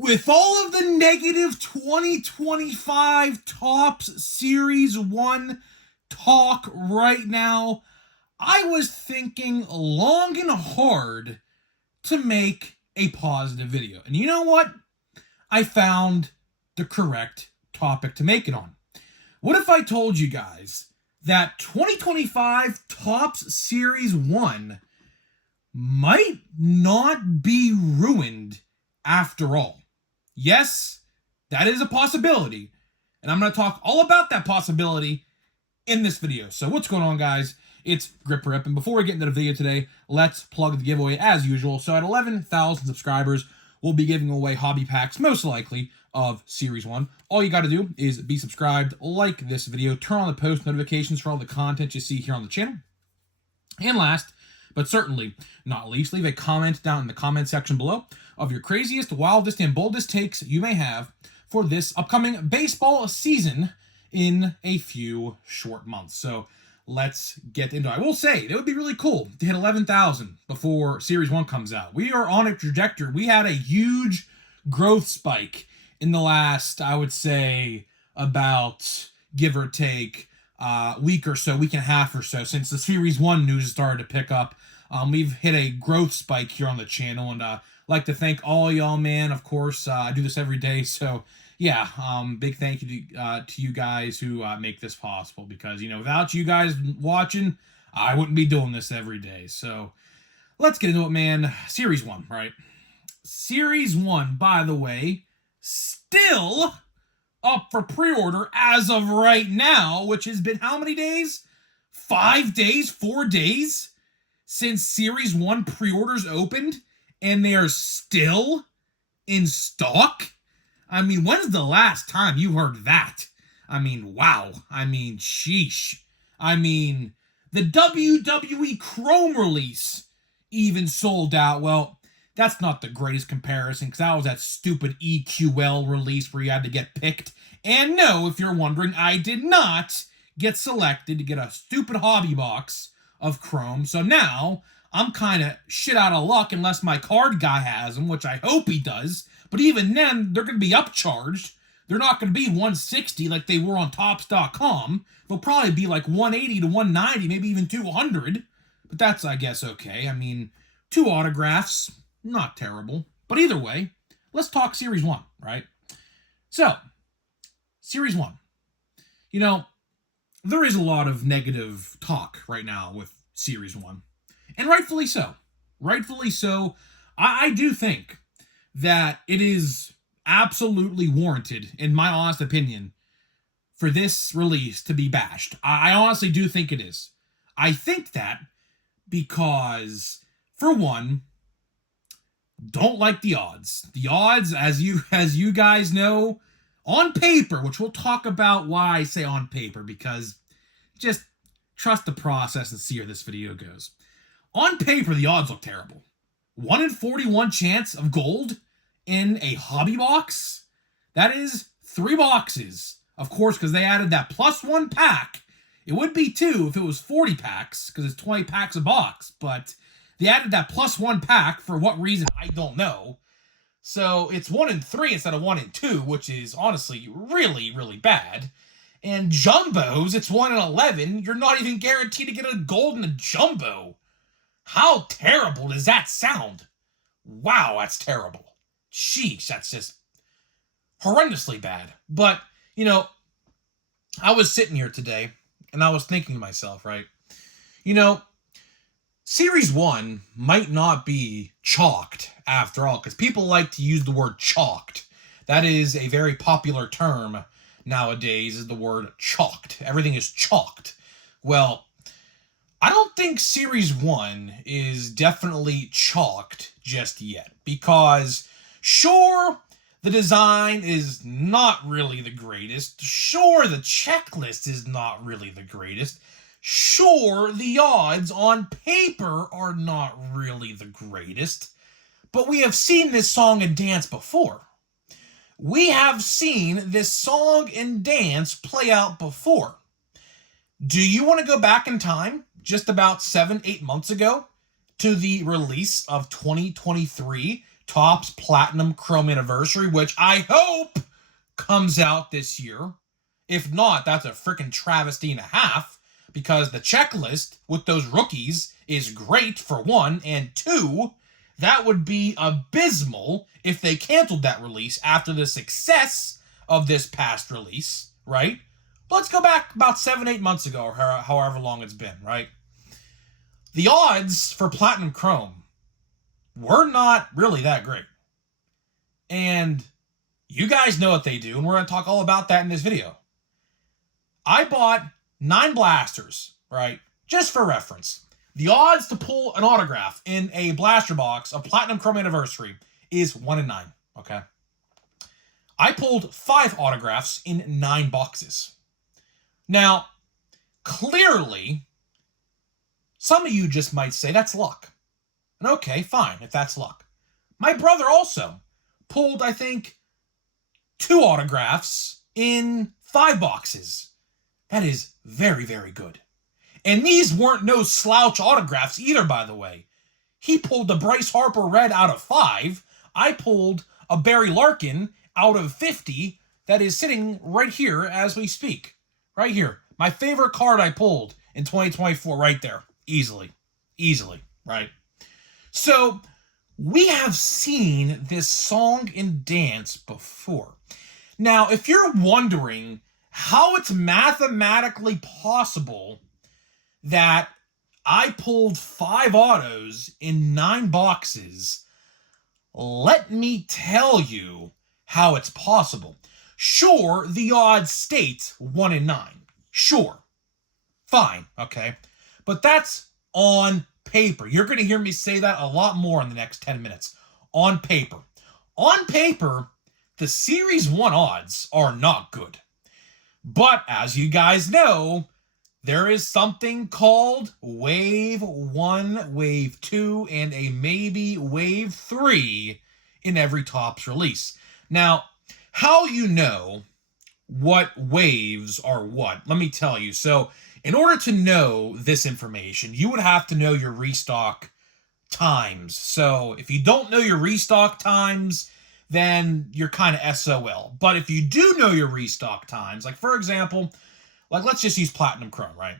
With all of the negative 2025 Topps Series 1 talk right now, I was thinking long and hard to make a positive video. And you know what? I found the correct topic to make it on. What if I told you guys that 2025 Topps Series 1 might not be ruined after all? Yes, that is a possibility, and I'm going to talk all about that possibility in this video. So what's going on, guys? It's GripRip, and before we get into the video today, let's plug the giveaway as usual. So at 11,000 subscribers, we'll be giving away hobby packs, most likely, of Series 1. All you got to do is be subscribed, like this video, turn on the post notifications for all the content you see here on the channel. And last, but certainly not least, leave a comment down in the comment section below of your craziest, wildest, and boldest takes you may have for this upcoming baseball season in a few short months. So let's get into it. I will say, it would be really cool to hit 11,000 before Series 1 comes out. We are on a trajectory. We had a huge growth spike in the last, I would say, about, give or take, week or so, week and a half or so, since the Series 1 news started to pick up. We've hit a growth spike here on the channel, and like to thank all y'all, man. Of course, I do this every day, so yeah, big thank you to you guys who make this possible, because, you know, without you guys watching, I wouldn't be doing this every day. So let's get into it, man. Series 1, right? Series 1, by the way, still up for pre-order as of right now, which has been how many days? 5 days? 4 days since Series 1 pre-orders opened, and they are still in stock? I mean, when's the last time you heard that? I mean, wow. I mean, sheesh. I mean, the WWE Chrome release even sold out. Well, that's not the greatest comparison, because that was that stupid EQL release where you had to get picked. And no, if you're wondering, I did not get selected to get a stupid hobby box of Chrome. So now I'm kind of shit out of luck unless my card guy has them, which I hope he does. But even then, they're going to be upcharged. They're not going to be $160 like they were on Topps.com. They'll probably be like $180 to $190, maybe even $200. But that's, I guess, okay. I mean, 2 autographs, not terrible. But either way, let's talk Series 1, right? So, Series 1. You know, there is a lot of negative talk right now with Series 1. And rightfully so. Rightfully so. I do think that it is absolutely warranted, in my honest opinion, for this release to be bashed. I honestly do think it is. I think that because, for one, don't like the odds. The odds, as you guys know, on paper, which we'll talk about why I say on paper, because just trust the process and see where this video goes. On paper, the odds look terrible. 1 in 41 chance of gold in a hobby box. That is 3 boxes. Of course, because they added that +1 pack. It would be 2 if it was 40 packs, because it's 20 packs a box. But they added that +1 pack for what reason, I don't know. So it's 1 in 3 instead of 1 in 2, which is honestly really, really bad. And jumbos, it's 1 in 11. You're not even guaranteed to get a gold in a jumbo. How terrible does that sound? Wow, that's terrible. Sheesh, that's just horrendously bad. But, you know, I was sitting here today, and I was thinking to myself, right? You know, Series 1 might not be chalked after all, because people like to use the word chalked. That is a very popular term nowadays, is the word chalked. Everything is chalked. Well, I don't think Series 1 is definitely chalked just yet, because sure, the design is not really the greatest. Sure, the checklist is not really the greatest. Sure, the odds on paper are not really the greatest. But we have seen this song and dance before. We have seen this song and dance play out before. Do you want to go back in time, just about 7-8 months ago, to the release of 2023 Topps Platinum Chrome Anniversary, which I hope comes out this year. If not, that's a freaking travesty and a half, because the checklist with those rookies is great, for one, and two, that would be abysmal if they canceled that release after the success of this past release, right? Let's go back about 7-8 months ago, or however long it's been, right? The odds for Platinum Chrome were not really that great. And you guys know what they do, and we're going to talk all about that in this video. I bought 9 blasters, right? Just for reference. The odds to pull an autograph in a blaster box of Platinum Chrome Anniversary is 1 in 9, okay? I pulled 5 autographs in 9 boxes. Now, clearly, some of you just might say that's luck. And okay, fine, if that's luck. My brother also pulled, I think, 2 autographs in 5 boxes. That is very, very good. And these weren't no slouch autographs either, by the way. He pulled the Bryce Harper red out of 5. I pulled a Barry Larkin out of 50 that is sitting right here as we speak. Right here. My favorite card I pulled in 2024 right there. Easily. Easily, right? So, we have seen this song and dance before. Now, if you're wondering how it's mathematically possible that I pulled 5 autos in 9 boxes, let me tell you how it's possible. Sure, the odds state 1 in 9. Sure. Fine, okay? But that's on paper. You're going to hear me say that a lot more in the next 10 minutes. On paper. On paper, the Series 1 odds are not good. But as you guys know, there is something called Wave 1, Wave 2, and a maybe Wave 3 in every Topps release. Now, how you know what waves are what? Let me tell you. So, in order to know this information, you would have to know your restock times. So, if you don't know your restock times, then you're kind of SOL. But if you do know your restock times, like for example, like let's just use Platinum Chrome, right?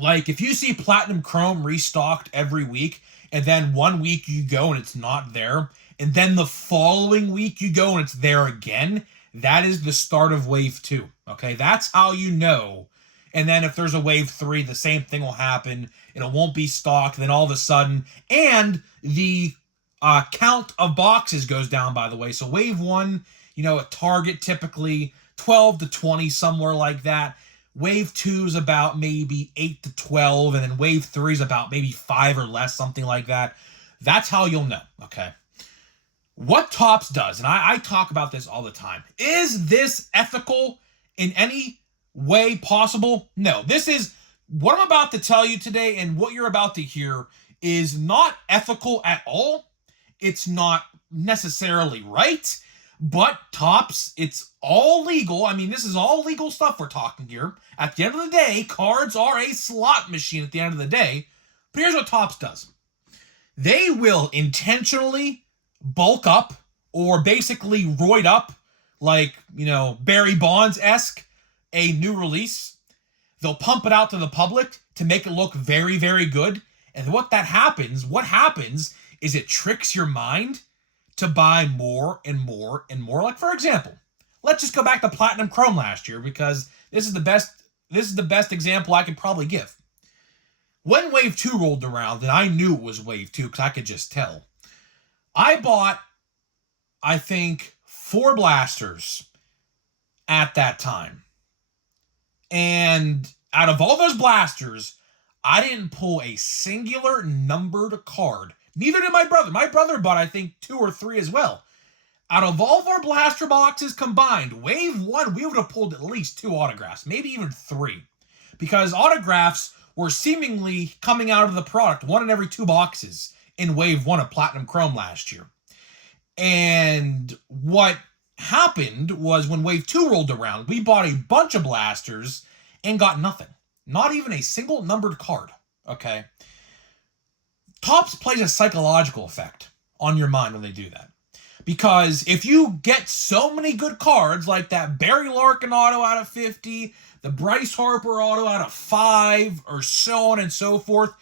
Like if you see Platinum Chrome restocked every week, and then one week you go and it's not there, and then the following week you go and it's there again, that is the start of Wave 2, okay? That's how you know. And then if there's a Wave 3, the same thing will happen. It won't be stocked, then all of a sudden, and the count of boxes goes down, by the way. So Wave 1, you know, at Target, typically 12 to 20, somewhere like that. Wave 2 is about maybe 8 to 12, and then Wave 3 is about maybe 5 or less, something like that. That's how you'll know, okay? What Topps does, and I talk about this all the time, is this ethical in any way possible? No. This is, what I'm about to tell you today and what you're about to hear is not ethical at all. It's not necessarily right, but Topps, it's all legal. I mean, this is all legal stuff we're talking here. At the end of the day, cards are a slot machine at the end of the day. But here's what Topps does. They will intentionally bulk up or basically roid up, like, you know, Barry Bonds-esque, a new release. They'll pump it out to the public to make it look very, very good. And what happens is it tricks your mind to buy more and more and more. Like, for example, let's just go back to Platinum Chrome last year, because this is the best example I could probably give. When Wave 2 rolled around, and I knew it was Wave 2 because I could just tell, I bought, I think, 4 blasters at that time. And out of all those blasters, I didn't pull a singular numbered card. Neither did my brother. My brother bought, I think, 2 or 3 as well. Out of all of our blaster boxes combined, Wave 1, we would have pulled at least 2 autographs, maybe even 3. Because autographs were seemingly coming out of the product, 1 in every 2 boxes in Wave 1 of Platinum Chrome last year. And what happened was when Wave 2 rolled around, we bought a bunch of blasters and got nothing. Not even a single numbered card, okay? Topps plays a psychological effect on your mind when they do that. Because if you get so many good cards like that Barry Larkin auto out of 50, the Bryce Harper auto out of 5, or so on and so forth,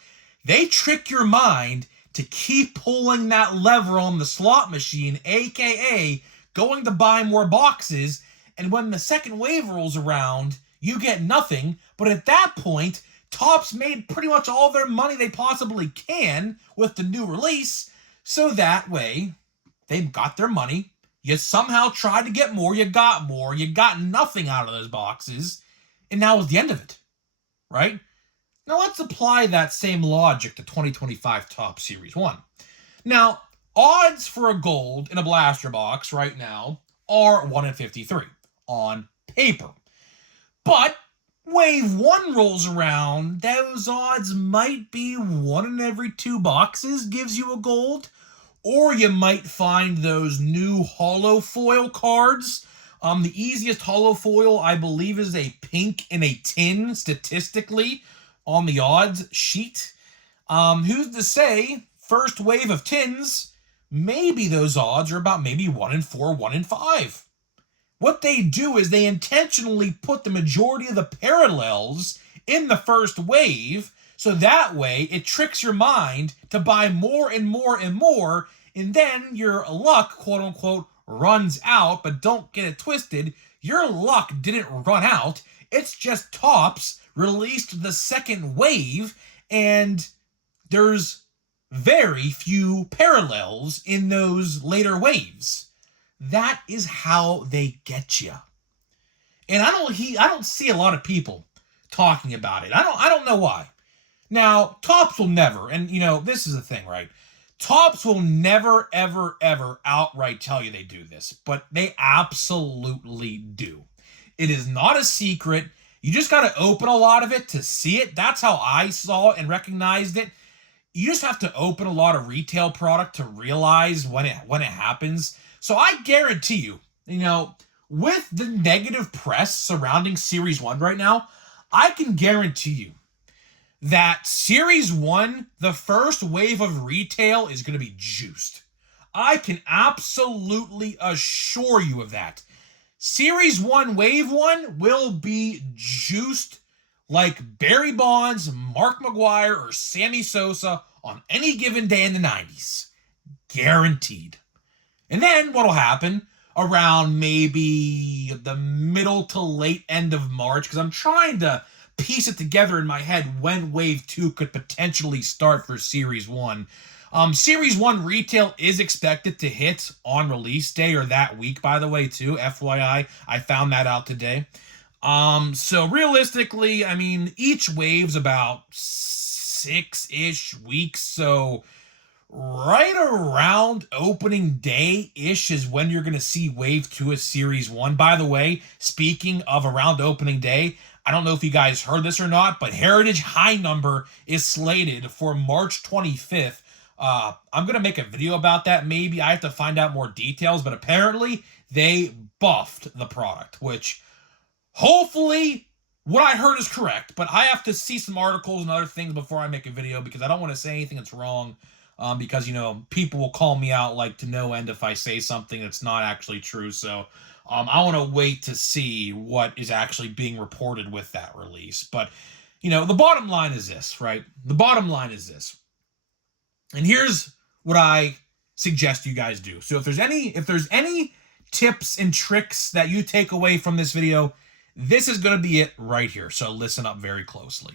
they trick your mind to keep pulling that lever on the slot machine, aka going to buy more boxes, and when the second wave rolls around, you get nothing. But at that point, Topps made pretty much all their money they possibly can with the new release, so that way they got their money. You somehow tried to get more, you got nothing out of those boxes, and now is the end of it, right? Now let's apply that same logic to 2025 Topps Series 1. Now, odds for a gold in a blaster box right now are 1 in 53 on paper. But Wave 1 rolls around, those odds might be 1 in every 2 boxes gives you a gold. Or you might find those new holo foil cards. The easiest holo foil, I believe, is a pink in a tin, statistically, on the odds sheet. Who's to say, first wave of tins, maybe those odds are about maybe 1 in 4, 1 in 5. What they do is they intentionally put the majority of the parallels in the first wave, so that way it tricks your mind to buy more and more and more, and then your luck, quote unquote, runs out. But don't get it twisted, your luck didn't run out. It's just Topps released the second wave, and there's very few parallels in those later waves. That is how they get you. And I don't see a lot of people talking about it. I don't know why. Now, Topps will never, and this is the thing, right? Topps will never, ever, ever outright tell you they do this, but they absolutely do. It is not a secret. You just got to open a lot of it to see it. That's how I saw it and recognized it. You just have to open a lot of retail product to realize when it happens. So I guarantee you, with the negative press surrounding Series 1 right now, I can guarantee you that Series 1, the first wave of retail, is going to be juiced. I can absolutely assure you of that. Series 1, Wave 1 will be juiced like Barry Bonds, Mark McGwire, or Sammy Sosa on any given day in the 90s. Guaranteed. And then what'll happen around maybe the middle to late end of March, because I'm trying to piece it together in my head when Wave 2 could potentially start for Series 1. Series 1 retail is expected to hit on release day, or that week, by the way, too. FYI, I found that out today. So realistically, each wave's about 6-ish weeks, so right around opening day-ish is when you're going to see Wave 2 of Series 1. By the way, speaking of around opening day, I don't know if you guys heard this or not, but Heritage High Number is slated for March 25th. I'm going to make a video about that. Maybe I have to find out more details, but apparently they buffed the product, which hopefully what I heard is correct, but I have to see some articles and other things before I make a video, because I don't want to say anything that's wrong, because, people will call me out like to no end if I say something that's not actually true. So I want to wait to see what is actually being reported with that release. But, the bottom line is this, right? The bottom line is this. And here's what I suggest you guys do. So if there's any tips and tricks that you take away from this video, this is going to be it right here. So listen up very closely.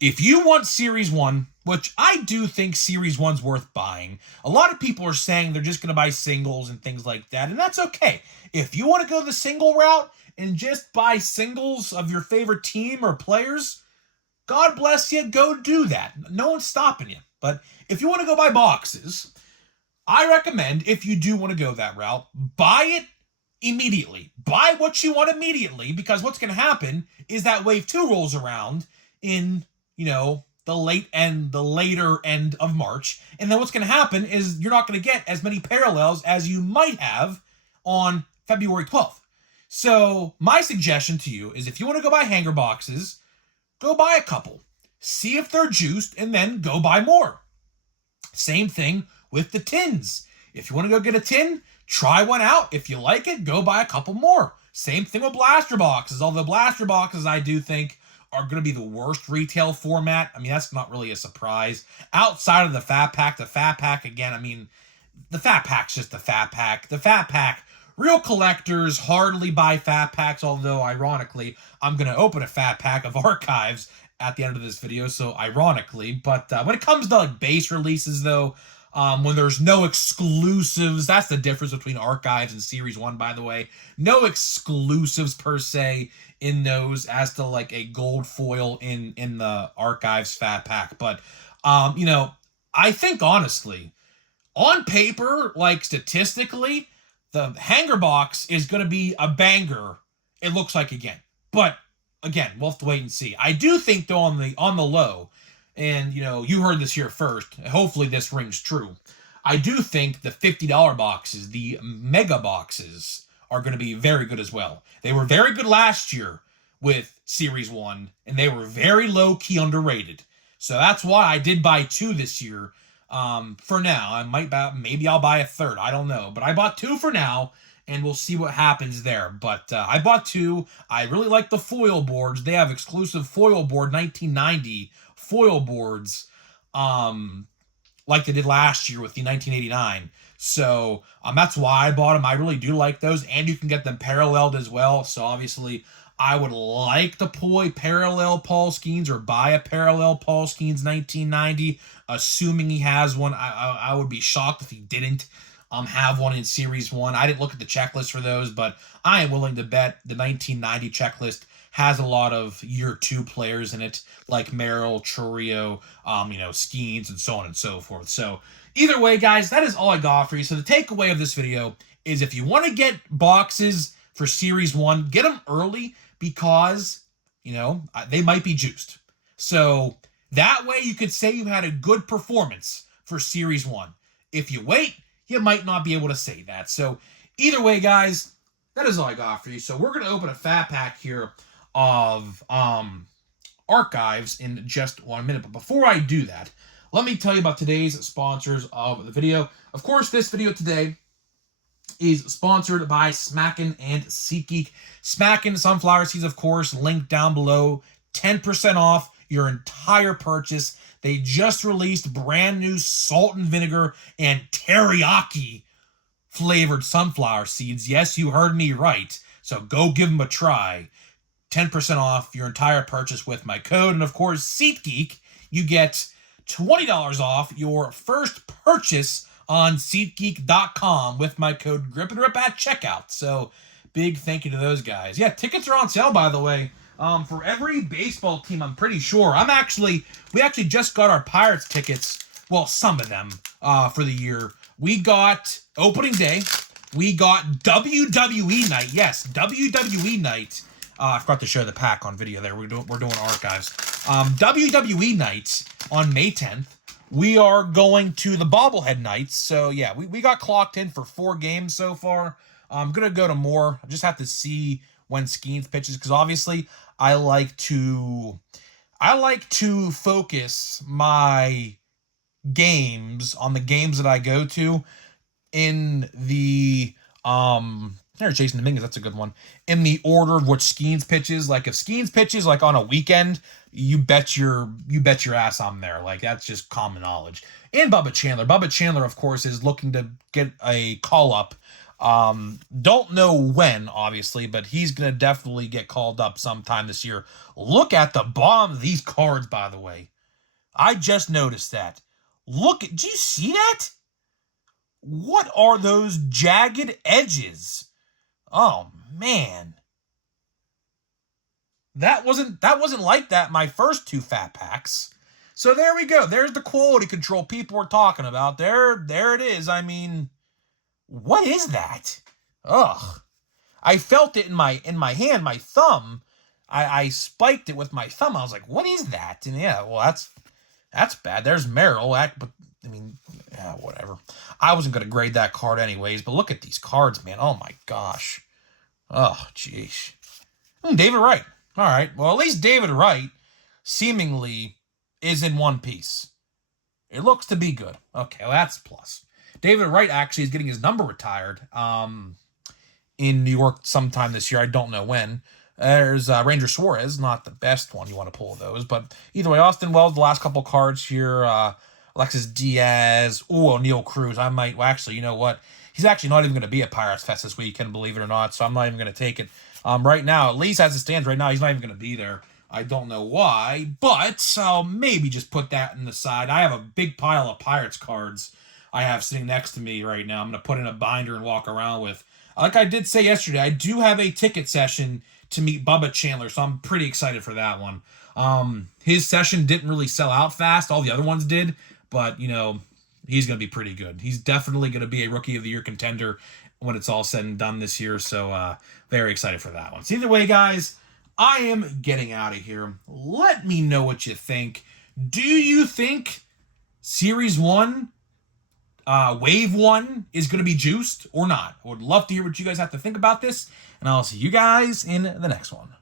If you want Series 1, which I do think Series 1's worth buying, a lot of people are saying they're just going to buy singles and things like that, and that's okay. If you want to go the single route and just buy singles of your favorite team or players, God bless you, go do that. No one's stopping you. But if you want to go buy boxes, I recommend, if you do want to go that route, buy it immediately. Buy what you want immediately, because what's going to happen is that Wave 2 rolls around in, the later end of March, and then what's going to happen is you're not going to get as many parallels as you might have on February 12th. So my suggestion to you is, if you want to go buy hanger boxes, go buy a couple. See if they're juiced, and then go buy more. Same thing with the tins. If you want to go get a tin, try one out. If you like it, go buy a couple more. Same thing with blaster boxes, although blaster boxes I do think are going to be the worst retail format. I mean, that's not really a surprise. Outside of the Fat Pack, again, I mean, the Fat Pack's just the Fat Pack. The Fat Pack, real collectors hardly buy Fat Packs, although, ironically, I'm going to open a Fat Pack of Archives at the end of this video, so ironically. But when it comes to, like, base releases, though, when there's no exclusives, that's the difference between Archives and Series 1, by the way. No exclusives, per se, in those as to, like, a gold foil in the Archives Fat Pack. But, you know, I think, honestly, on paper, like, statistically, the hanger box is going to be a banger, it looks like, again. But, again, we'll have to wait and see. I do think, though, on the low, and, you know, you heard this here first, hopefully this rings true, I do think the $50 boxes, the mega boxes, are going to be very good as well. They were very good last year with Series 1, and they were very low-key underrated. So that's why I did buy 2 this year. For now, maybe I'll buy a third. I don't know. But I bought 2 for now, and we'll see what happens there. But I bought 2. I really like the foil boards. They have exclusive foil board 1990 foil boards, like they did last year with the 1989. So that's why I bought them. I really do like those, and you can get them paralleled as well. So obviously, I would like to pull a parallel Paul Skeens or buy a parallel Paul Skeens 1990, assuming he has one. I would be shocked if he didn't have one in Series 1. I didn't look at the checklist for those, but I am willing to bet the 1990 checklist has a lot of year 2 players in it, like Merrill, Chourio, you know, Skeens, and so on and so forth. So either way, guys, that is all I got for you. So the takeaway of this video is if you want to get boxes for Series 1, get them early because, you know, they might be juiced. So that way you could say you had a good performance for Series 1. If you wait, you might not be able to say that. So either way, guys, that is all I got for you. So we're going to open a Fat Pack here of Archives in just 1 minute. But before I do that, let me tell you about today's sponsors of the video. Of course, this video today is sponsored by Smackin' and SeatGeek. Smackin' Sunflower Seeds, of course, linked down below. 10% off your entire purchase. They just released brand new salt and vinegar and teriyaki flavored sunflower seeds. Yes, you heard me right. So go give them a try. 10% off your entire purchase with my code. And of course, SeatGeek, you get $20 off your first purchase on SeatGeek.com with my code GRIPANDRIP at checkout. So big thank you to those guys. Yeah, tickets are on sale, by the way. For every baseball team, I'm pretty sure. We actually just got our Pirates tickets. Well, some of them for the year. We got opening day. We got WWE night. Yes, WWE night. I forgot to show the pack on video there. We're doing Archives. WWE night on May 10th. We are going to the bobblehead nights. So yeah, we got clocked in for 4 games so far. I'm gonna go to more. I just have to see when Skeens pitches, because obviously I like to focus my games on the games that I go to in the there's Jason Dominguez, that's a good one. In the order of which Skeens pitches. Like if Skeens pitches like on a weekend, you bet your ass I'm there. Like that's just common knowledge. And Bubba Chandler, of course, is looking to get a call up. Don't know when, obviously, but he's gonna definitely get called up sometime this year. Look at the bottom of these cards, by the way. I just noticed that. Did you see that? What are those jagged edges? Oh man. That wasn't like that my first 2 Fat Packs. So there we go. There's the quality control people were talking about. There it is. I mean, what is that? Ugh. I felt it in my hand, my thumb. I spiked it with my thumb. I was like, what is that? And yeah, well, that's bad. There's Merrill. But I mean, yeah, whatever. I wasn't going to grade that card anyways, but look at these cards, man. Oh my gosh. Oh, jeez. David Wright. All right. Well, at least David Wright seemingly is in one piece. It looks to be good. Okay, well, that's a plus. David Wright actually is getting his number retired in New York sometime this year. I don't know when. There's Ranger Suarez, not the best one you want to pull those, but either way, Austin Wells, the last couple cards here, Alexis Diaz, O'Neal Cruz. I might, well, actually, you know what? He's actually not even going to be at Pirates Fest this weekend, believe it or not, so I'm not even going to take it. Right now, at least as it stands right now, he's not even going to be there. I don't know why, but I'll maybe just put that in the side. I have a big pile of Pirates cards I have sitting next to me right now. I'm going to put in a binder and walk around with. Like I did say yesterday, I do have a ticket session to meet Bubba Chandler, so I'm pretty excited for that one. His session didn't really sell out fast. All the other ones did, but, you know, he's going to be pretty good. He's definitely going to be a Rookie of the Year contender when it's all said and done this year, so very excited for that one. So either way, guys, I am getting out of here. Let me know what you think. Do you think Series 1, Wave 1 is going to be juiced or not? I would love to hear what you guys have to think about this, and I'll see you guys in the next one.